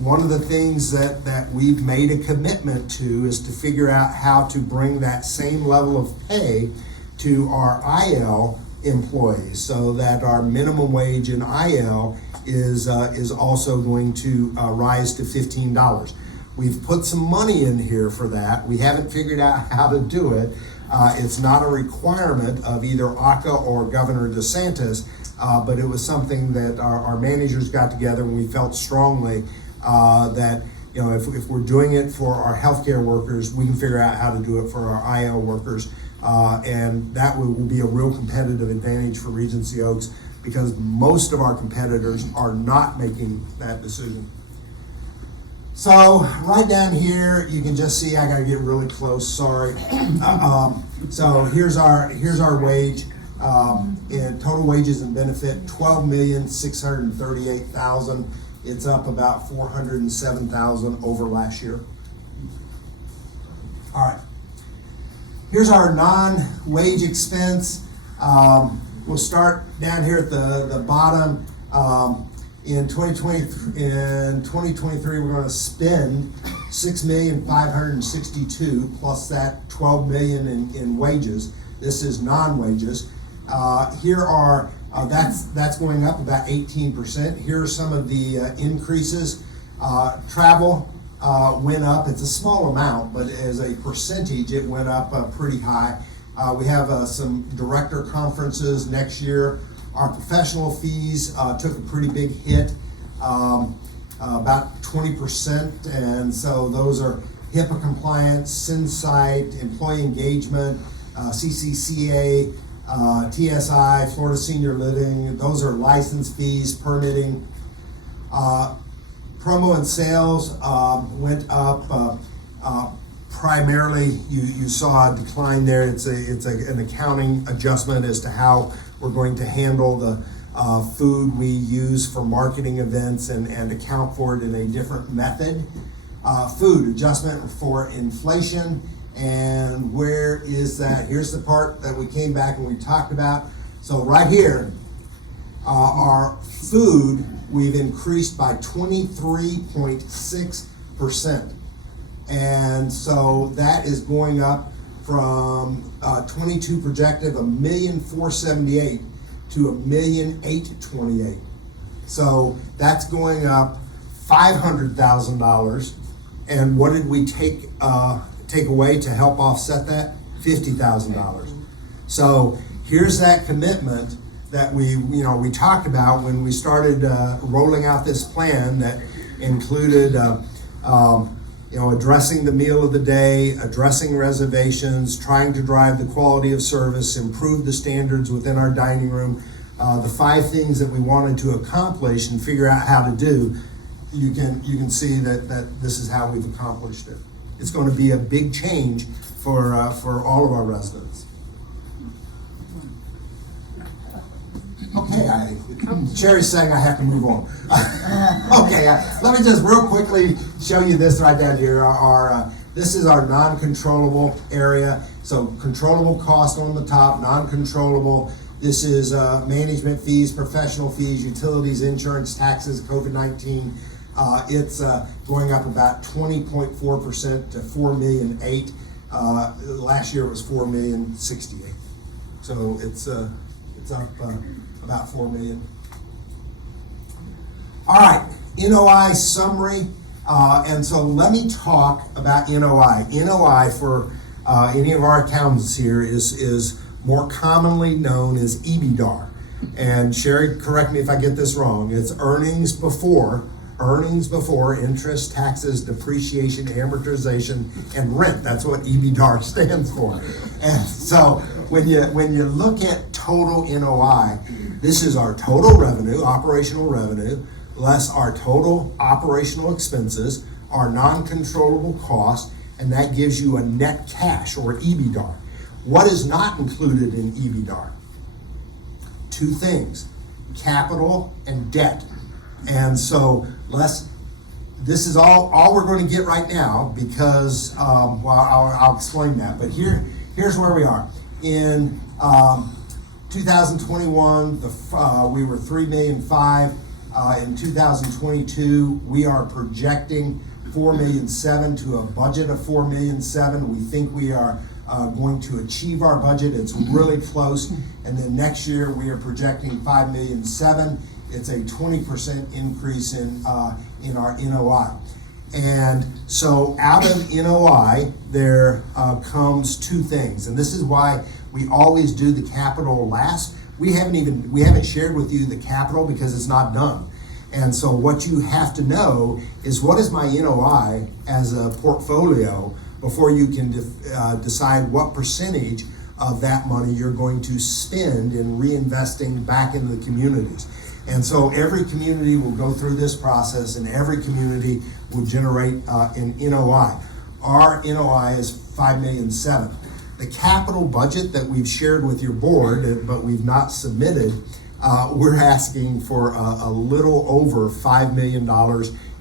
One of the things that we've made a commitment to is to figure out how to bring that same level of pay to our IL employees, so that our minimum wage in IL is also going to rise to $15. We've put some money in here for that. We haven't figured out how to do it. It's not a requirement of either ACA or Governor DeSantis, but it was something that our managers got together and we felt strongly that, you know, if we're doing it for our healthcare workers, we can figure out how to do it for our IL workers. And that will be a real competitive advantage for Regency Oaks, because most of our competitors are not making that decision. So right down here, you can just see, I gotta get really close, sorry. So here's our wage, in total wages and benefit, $12,638,000. It's up about $407,000 over last year. All right. Here's our non-wage expense. We'll start down here at the bottom. In 2023, we're going to spend $6,562,000 plus that $12 million in wages. This is non-wages. Here are that's going up about 18%. Here are some of the increases. Travel went up. It's a small amount, but as a percentage, it went up pretty high. We have some director conferences next year. Our professional fees took a pretty big hit, about 20%, and so those are HIPAA compliance, SINSITE, employee engagement, CCCA, TSI, Florida Senior Living. Those are license fees, permitting. Promo and sales went up. Primarily, you saw a decline there. It's an accounting adjustment as to how we're going to handle the food we use for marketing events and account for it in a different method. Food adjustment for inflation. And where is that? Here's the part that we came back and we talked about. So right here, our food, we've increased by 23.6%. And so that is going up from 22 projected, $1,478,000 to $1,828,000. So that's going up $500,000. And what did we take away to help offset that? $50,000. So here's that commitment that we talked about when we started rolling out this plan that included addressing the meal of the day, addressing reservations, trying to drive the quality of service, improve the standards within our dining room. The 5 things that we wanted to accomplish and figure out how to do, you can see that this is how we've accomplished it. It's going to be a big change for all of our residents. Okay, Sherry's saying I have to move on. Okay, let me just real quickly show you this right down here. This is our non-controllable area. So controllable cost on the top, non-controllable. This is management fees, professional fees, utilities, insurance, taxes, COVID-19. It's going up about 20.4% to $4,000,008. Last year it was $4,068,000. So it's up about $4 million. All right, NOI summary. And so let me talk about NOI. NOI for any of our accountants here is more commonly known as EBITDAR. And Sherry, correct me if I get this wrong. It's earnings before interest, taxes, depreciation, amortization, and rent. That's what EBITDAR stands for. And so when you look at total NOI, this is our total revenue, operational revenue, less our total operational expenses, our non-controllable costs, and that gives you a net cash or EBITDAR. What is not included in EBITDAR? 2 things, capital and debt. And so this is all we're going to get right now because, I'll explain that. But here's where we are. In 2021, we were $3,500,000. In 2022, we are projecting $4,700,000 to a budget of $4,700,000. We think we are going to achieve our budget. It's really close. And then next year, we are projecting $5,700,000. It's a 20% increase in our NOI. And so out of NOI, there comes two things. And this is why we always do the capital last. We haven't shared with you the capital because it's not done. And so what you have to know is, what is my NOI as a portfolio before you can decide what percentage of that money you're going to spend in reinvesting back into the communities. And so every community will go through this process, and every community will generate an NOI. Our NOI is $5,700,000. The capital budget that we've shared with your board, but we've not submitted, we're asking for a little over $5 million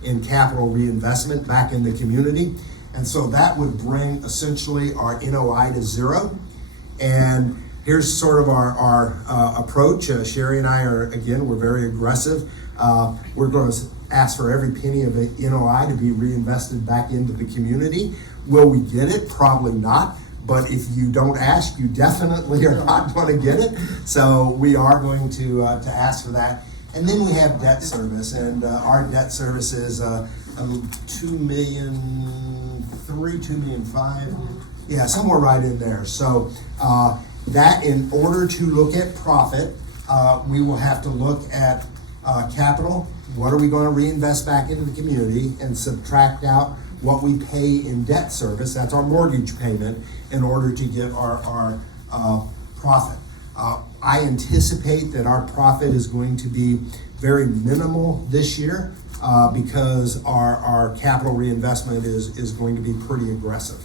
in capital reinvestment back in the community. And so that would bring essentially our NOI to zero. And here's sort of our approach. Sherry and I we're very aggressive. We're going to ask for every penny of NOI to be reinvested back into the community. Will we get it? Probably not. But if you don't ask, you definitely are not going to get it. So we are going to ask for that. And then we have debt service, and our debt service is $2,300,000, $2,500,000. Yeah, somewhere right in there. So that, in order to look at profit, we will have to look at capital. What are we going to reinvest back into the community, and subtract out what we pay in debt service, that's our mortgage payment, in order to get our profit. I anticipate that our profit is going to be very minimal this year because our capital reinvestment is going to be pretty aggressive.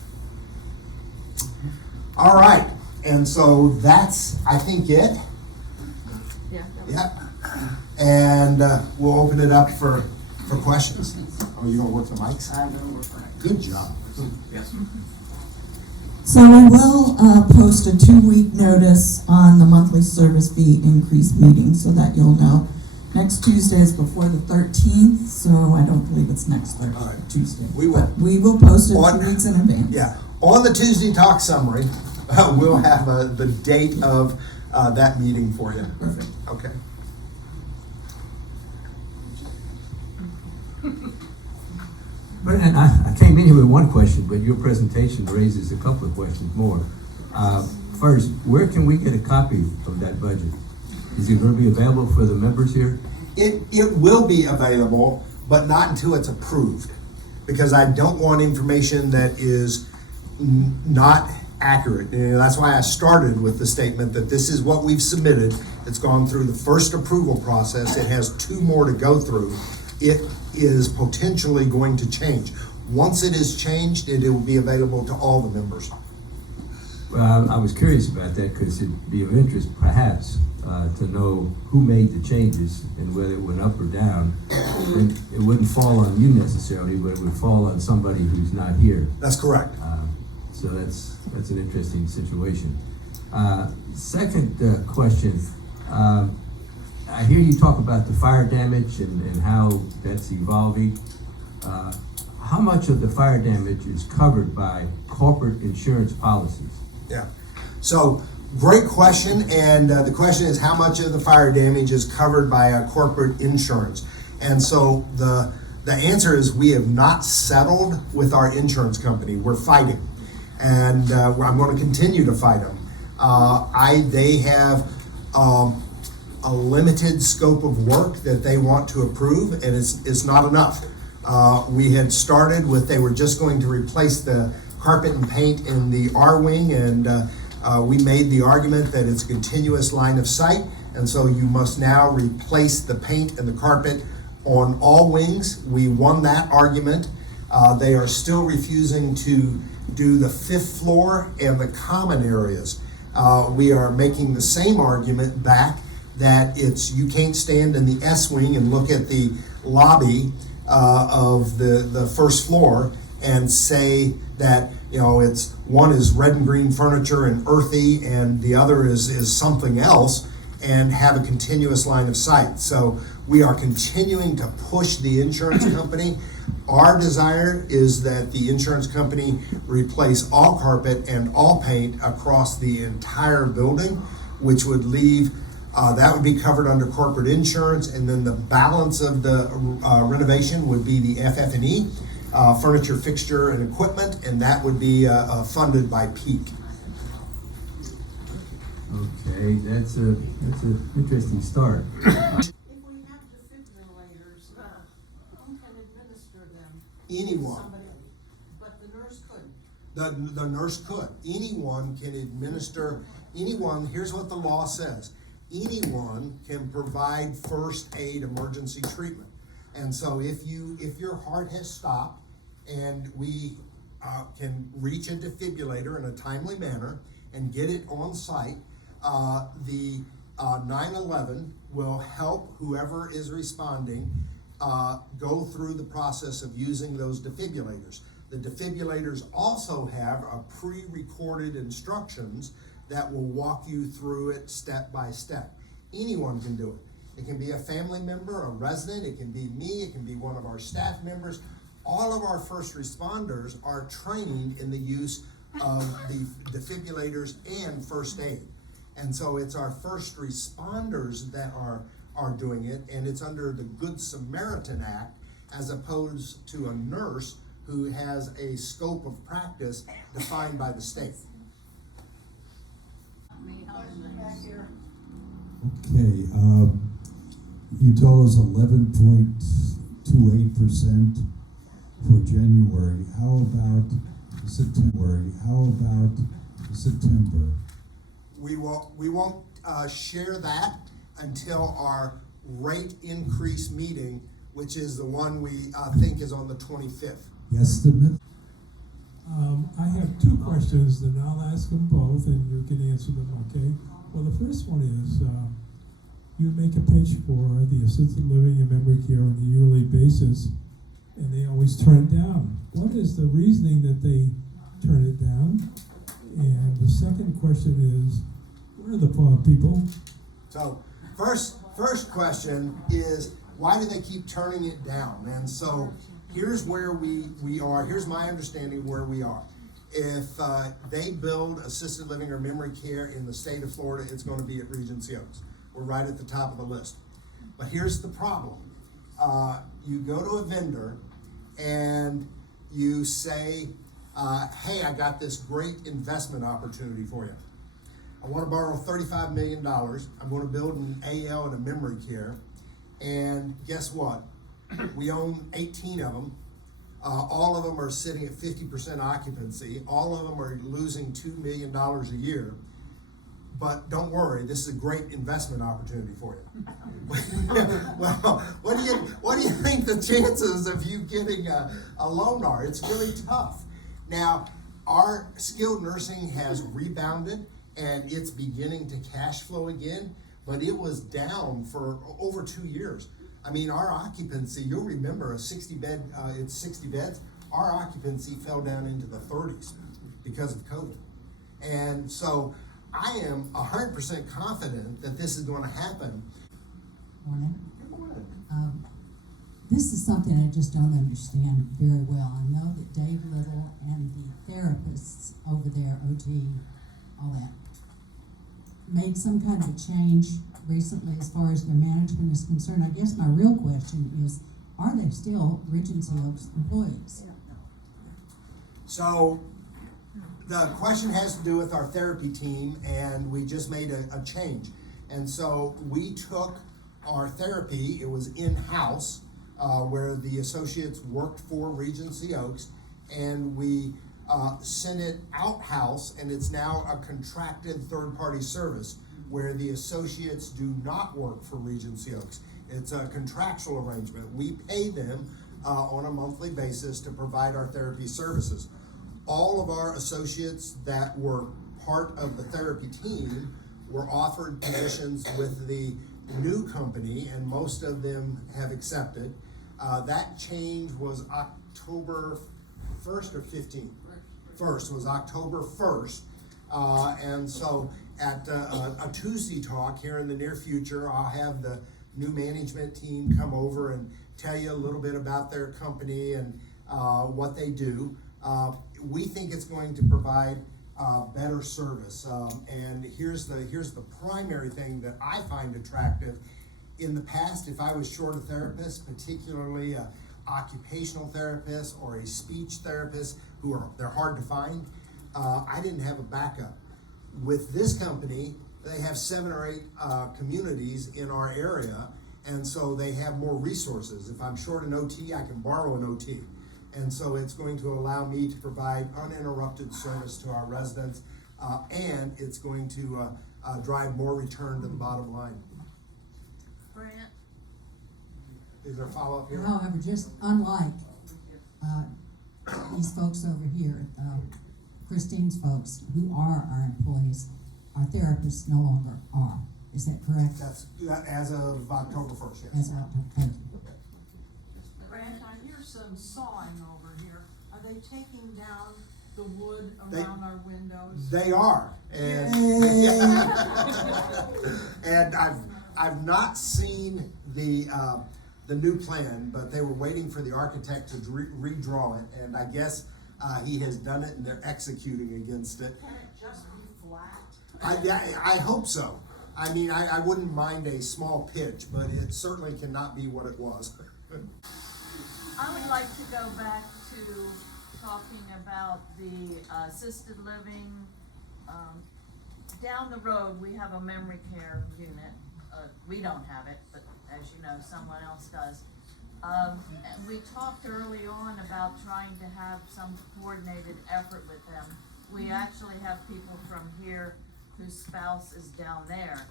All right, and so that's, I think, it. Yeah. And we'll open it up for questions. Oh, you don't work the mics? I don't work for it. Good job. Yes. So we will post a 2-week notice on the monthly service fee increase meeting so that you'll know. Next Tuesday is before the 13th, so I don't believe it's next Tuesday. We will. But we will post it 2 weeks in advance. Yeah. On the Tuesday Talk Summary, we'll have the date of that meeting for you. Perfect. Okay. And I came in here with one question, but your presentation raises a couple of questions more. First, where can we get a copy of that budget? Is it going to be available for the members here? It will be available, but not until it's approved, because I don't want information that is not accurate. And that's why I started with the statement that this is what we've submitted. It's gone through the first approval process. It has 2 more to go through. It is potentially going to change. Once it is changed, it will be available to all the members. Well, I was curious about that because it'd be of interest, perhaps, to know who made the changes and whether it went up or down. It wouldn't fall on you necessarily, but it would fall on somebody who's not here. That's correct. So that's an interesting situation. Second question. I hear you talk about the fire damage and how that's evolving. How much of the fire damage is covered by corporate insurance policies? Yeah. So, great question. And the question is, how much of the fire damage is covered by corporate insurance? And so the answer is, we have not settled with our insurance company. We're fighting. And I'm going to continue to fight them. They have a limited scope of work that they want to approve, and it's not enough. We had started with, they were just going to replace the carpet and paint in the R wing, and we made the argument that it's a continuous line of sight, and so you must now replace the paint and the carpet on all wings. We won that argument. They are still refusing to do the 5th floor and the common areas. We are making the same argument back that you can't stand in the S wing and look at the lobby of the first floor and say that, it's one is red and green furniture and earthy, and the other is something else, and have a continuous line of sight. So we are continuing to push the insurance company. Our desire is that the insurance company replace all carpet and all paint across the entire building, which would leave, that would be covered under corporate insurance, and then the balance of the renovation would be the FF&E, furniture, fixture, and equipment, and that would be funded by Peak. Okay, that's a interesting start. If we have defibrillators, who can administer them? Anyone. Somebody, but the nurse couldn't. The nurse could. Anyone can administer, here's what the law says. Anyone can provide first aid emergency treatment. And so if your heart has stopped and we can reach a defibrillator in a timely manner and get it on site, the 911 will help whoever is responding go through the process of using those defibrillators. The defibrillators also have a pre-recorded instructions that will walk you through it step by step. Anyone can do it. It can be a family member, a resident, it can be me, it can be one of our staff members. All of our first responders are trained in the use of the defibrillators and first aid. And so it's our first responders that are doing it, and it's under the Good Samaritan Act as opposed to a nurse who has a scope of practice defined by the state. Okay, you told us 11.28% for January. How about September? We won't share that until our rate increase meeting, which is the one we think is on the 25th. Estimate? I have two questions, and I'll ask them both, and you can answer them, okay? Well, the first one is, you make a pitch for the assisted living and memory care on a yearly basis, and they always turn it down. What is the reasoning that they turn it down? And the second question is, where are the poor people? So first question is, why do they keep turning it down? And so here's where we are. Here's my understanding where we are. If they build assisted living or memory care in the state of Florida, it's going to be at Regency Oaks. We're right at the top of the list. But here's the problem. You go to a vendor and you say, hey, I got this great investment opportunity for you. I want to borrow $35 million. I'm going to build an AL and a memory care. And guess what? We own 18 of them. All of them are sitting at 50% occupancy. All of them are losing $2 million a year. But don't worry, this is a great investment opportunity for you. Well, what do you think the chances of you getting a loan are? It's really tough. Now, our skilled nursing has rebounded and it's beginning to cash flow again, but it was down for over 2 years. I mean, our occupancy, you'll remember it's 60 beds. Our occupancy fell down into the 30s because of COVID. And so I am 100% confident that this is going to happen. Morning. This is something I just don't understand very well. I know that Dave Little and the therapists over there, OT, all that, made some kind of a change recently as far as their management is concerned. I guess my real question is, are they still Regency Oaks employees? So the question has to do with our therapy team, and we just made a change. And so we took our therapy, it was in-house, where the associates worked for Regency Oaks, and we sent it out-house, and it's now a contracted third-party service where the associates do not work for Regency Oaks. It's a contractual arrangement. We pay them on a monthly basis to provide our therapy services. All of our associates that were part of the therapy team were offered positions with the new company, and most of them have accepted. That change was October 1st or 15th? First, was October 1st. And so at a Tuesday talk here in the near future, I'll have the new management team come over and tell you a little bit about their company and what they do. We think it's going to provide better service. And here's the primary thing that I find attractive. In the past, if I was short a therapist, particularly a occupational therapist or a speech therapist, they're hard to find, I didn't have a backup. With this company, they have 7 or 8 communities in our area, and so they have more resources. If I'm short an OT, I can borrow an OT. And so it's going to allow me to provide uninterrupted service to our residents, and it's going to drive more return to the bottom line. Brant? Is there a follow-up here? However, just unlike these folks over here, Christine's folks, who are our employees, our therapists no longer are. Is that correct? That's as of October 1st, yes. As of October, thank you. Brent, I hear some sawing over here. Are they taking down the wood They- around our windows? They are, and and I've not seen the new plan, but they were waiting for the architect to redraw it, and I guess he has done it, and they're executing against it. Can it just be flat? I hope so. I mean, I wouldn't mind a small pitch, but it certainly cannot be what it was. I would like to go back to talking about the assisted living. Down the road, we have a memory care unit. We don't have it, but as you know, someone else does. And we talked early on about trying to have some coordinated effort with them. We actually have people from here whose spouse is down there.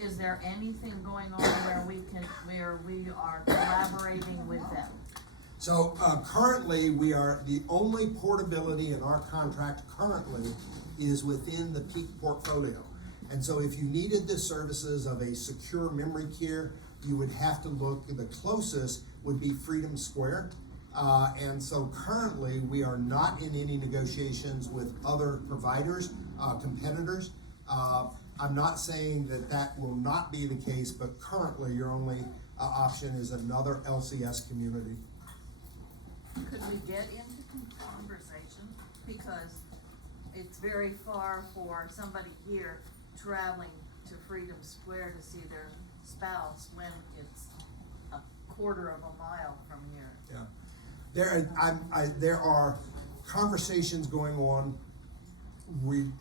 Is there anything going on where we are collaborating with them? So currently, the only portability in our contract currently is within the peak portfolio. And so if you needed the services of a secure memory care, you would have to look, the closest would be Freedom Square. And so currently, we are not in any negotiations with other providers, competitors. I'm not saying that will not be the case, but currently your only option is another LCS community. Could we get into conversation? Because it's very far for somebody here traveling to Freedom Square to see their spouse when it's a quarter of a mile from here. Yeah, there are conversations going on in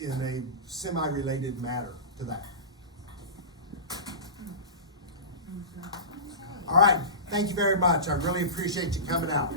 a semi-related matter to that. All right, thank you very much. I really appreciate you coming out.